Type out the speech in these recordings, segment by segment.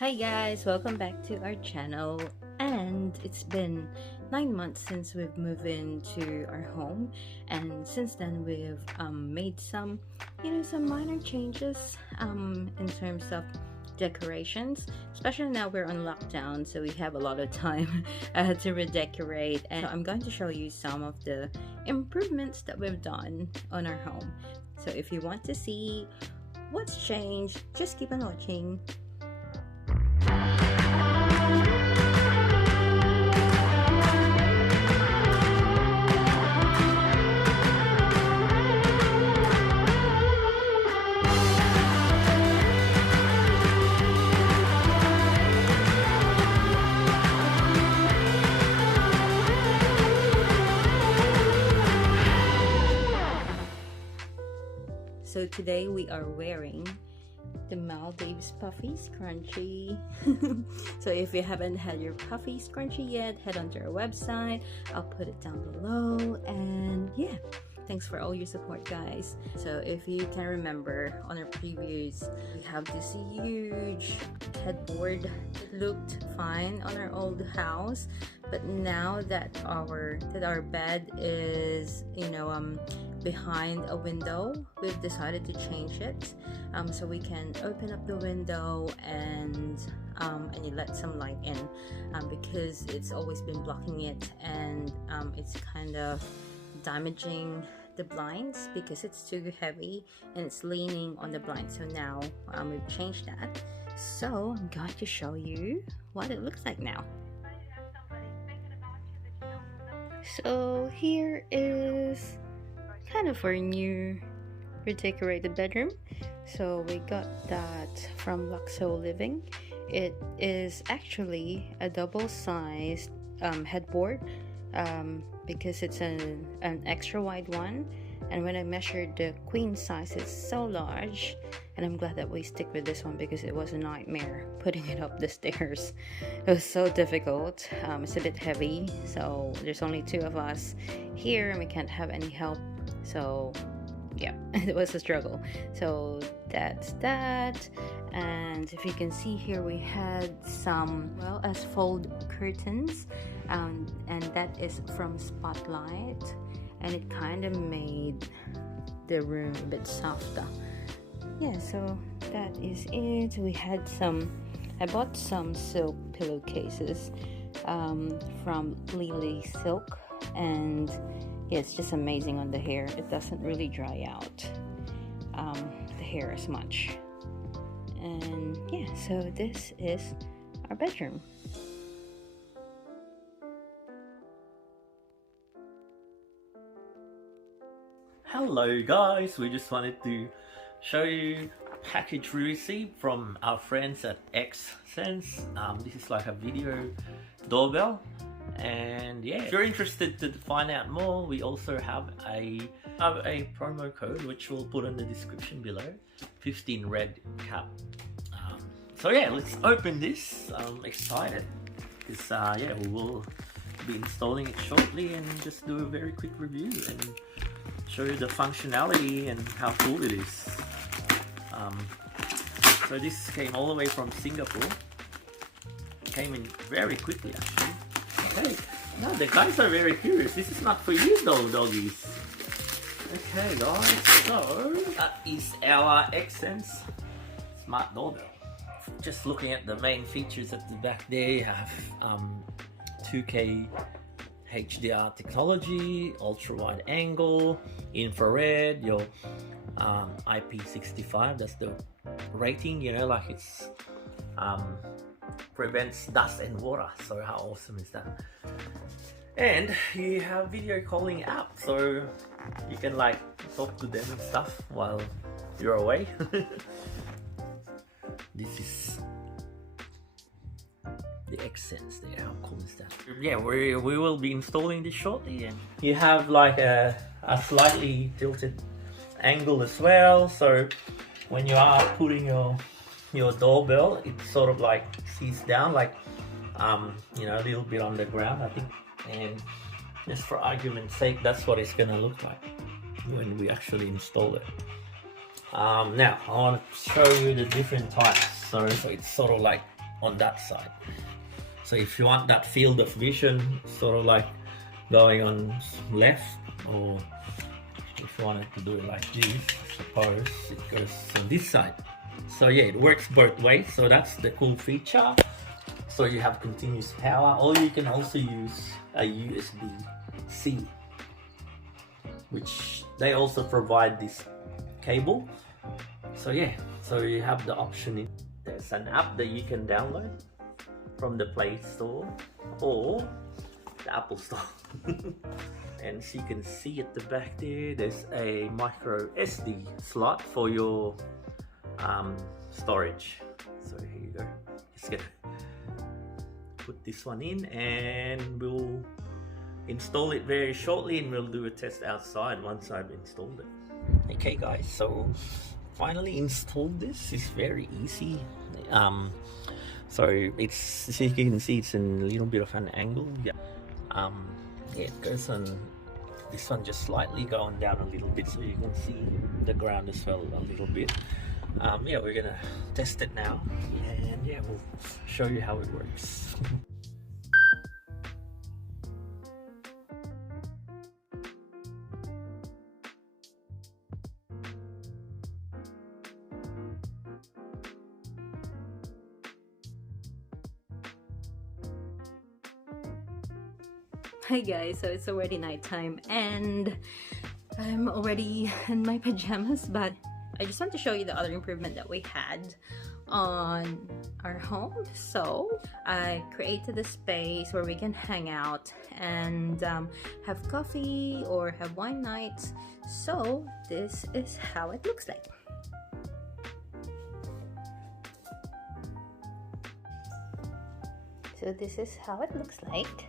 Hi guys, welcome back to our channel. And it's been 9 months since we've moved into our home, and since then we've made some minor changes in terms of decorations, especially now we're on lockdown, so we have a lot of time to redecorate. And I'm going to show you some of the improvements that we've done on our home. So if you want to see what's changed, just keep on watching. So today we are wearing the Maldives Puffy Scrunchie. So if you haven't had your Puffy Scrunchie yet, head onto our website. I'll put it down below. And yeah, thanks for all your support, guys. So if you can remember, on our previews, we have this huge headboard. It looked fine on our old house, but now that our bed is behind a window, we've decided to change it so we can open up the window and you let some light in, because it's always been blocking it, and it's kind of damaging the blinds because it's too heavy and it's leaning on the blind. So now we've changed that, so I'm going to show you what it looks like now. So here is kind of our new redecorated bedroom. So we got that from Luxo Living. It is actually a double-sized headboard because it's an extra wide one, and when I measured the queen size, it's so large, and I'm glad that we stick with this one because it was a nightmare putting it up the stairs. It was so difficult. It's a bit heavy, so there's only 2 of us here and we can't have any help, so yeah, it was a struggle. So that's that. And if you can see here, we had some asphalt curtains, and that is from Spotlight, and it kind of made the room a bit softer. Yeah, so that is it. We had I bought some silk pillowcases from Lily Silk, and yeah, it's just amazing on the hair. It doesn't really dry out the hair as much. And yeah, so this is our bedroom. Hello guys, we just wanted to show you a package we received from our friends at X-Sense. This is like a video doorbell, and yeah, if you're interested to find out more, we also have a promo code which we'll put in the description below, 15 red cap. So yeah, let's open this. I'm excited because yeah, we will be installing it shortly and just do a very quick review and show you the functionality and how cool it is. So this came all the way from Singapore. It came in very quickly actually. Okay, no, the guys are very curious. This is not for you though, doggies. Okay guys, so that is our X-Sense smart doorbell. Just looking at the main features at the back there, you have 2K HDR technology, ultra wide angle, infrared, your IP65, that's the rating, like it's prevents dust and water. So how awesome is that? And you have video calling app, so you can like talk to them and stuff while you're away. This is the X-Sense there. How cool is that? Yeah, we will be installing this shortly, and you have like a slightly tilted angle as well, so when you are putting your doorbell, it sort of like sees down, like a little bit on the ground, I think. And just for argument's sake, that's what it's gonna look like when we actually install it. Now I want to show you the different types. So it's sort of like on that side. So if you want that field of vision, sort of like going on left, or if you wanted to do it like this, I suppose it goes on this side. So yeah, it works both ways. So that's the cool feature. So you have continuous power, or you can also use a USB-C, which they also provide this cable. So yeah, so you have the option. There's an app that you can download from the Play Store or the Apple Store. And so you can see at the back there, there's a micro SD slot for your storage. So here you go. Just gonna put this one in, and we'll install it very shortly, and we'll do a test outside once I've installed it. Okay guys, so finally installed this. It's very easy. So it's, as you can see, it's in a little bit of an angle. Yeah, it goes on this one, just slightly going down a little bit, so you can see the ground as well a little bit. Yeah, we're gonna test it now, and yeah, we'll show you how it works. Hi guys, so it's already nighttime and I'm already in my pajamas, but I just want to show you the other improvement that we had on our home. So I created a space where we can hang out and have coffee or have wine nights. So this is how it looks like. So this is how it looks like.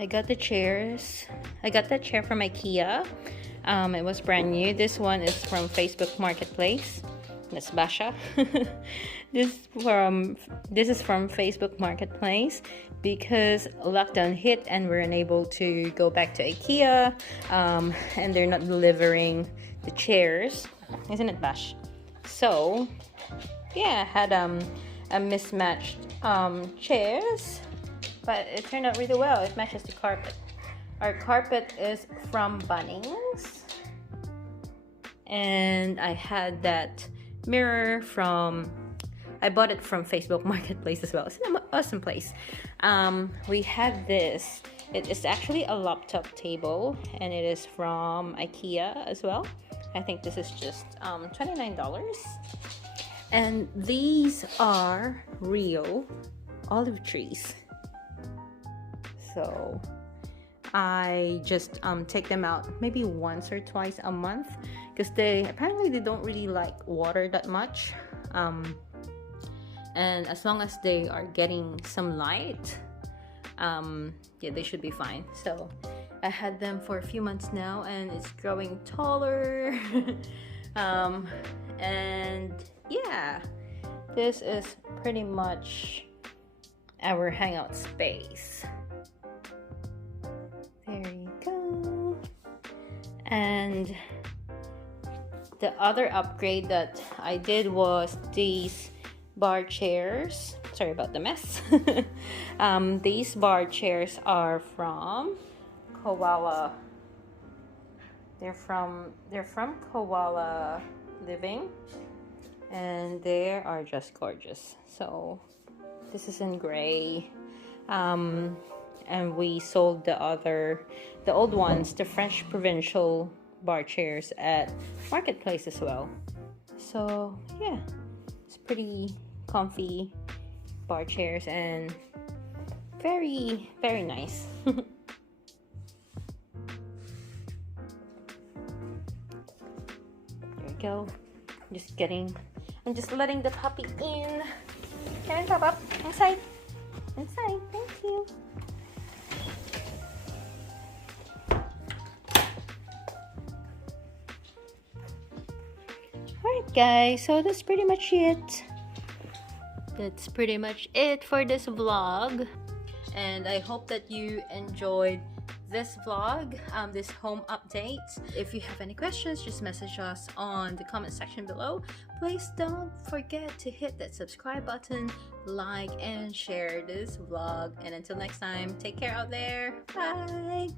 I got the chairs. I got that chair from IKEA. It was brand new. This one is from Facebook Marketplace. That's Basha. This is from Facebook Marketplace because lockdown hit and we're unable to go back to IKEA, and they're not delivering the chairs, isn't it, Bash? So yeah, I had a mismatched chairs, but it turned out really well. It matches the carpet. Our carpet is from Bunnings, and I had that mirror from, I bought it from Facebook Marketplace as well. It's an awesome place. We had this. It is actually a laptop table, and it is from IKEA as well. I think this is just $29. And these are real olive trees. So I just take them out maybe once or twice a month because they don't really like water that much, and as long as they are getting some light, yeah, they should be fine. So I had them for a few months now, and it's growing taller. And yeah, this is pretty much our hangout space. There you go. And the other upgrade that I did was these bar chairs. Sorry about the mess. These bar chairs are from Koala. They're from Koala Living, and they are just gorgeous. So this is in gray. And we sold the old ones, the French provincial bar chairs, at Marketplace as well. So yeah, it's pretty comfy bar chairs and very, very nice. There we go. I'm just letting the puppy in. Can I pop up? Inside. Inside, thank you. Alright guys, so that's pretty much it. That's pretty much it for this vlog. And I hope that you enjoyed this vlog, this home update. If you have any questions, just message us on the comment section below. Please don't forget to hit that subscribe button, like and share this vlog, and until next time, take care out there. Bye.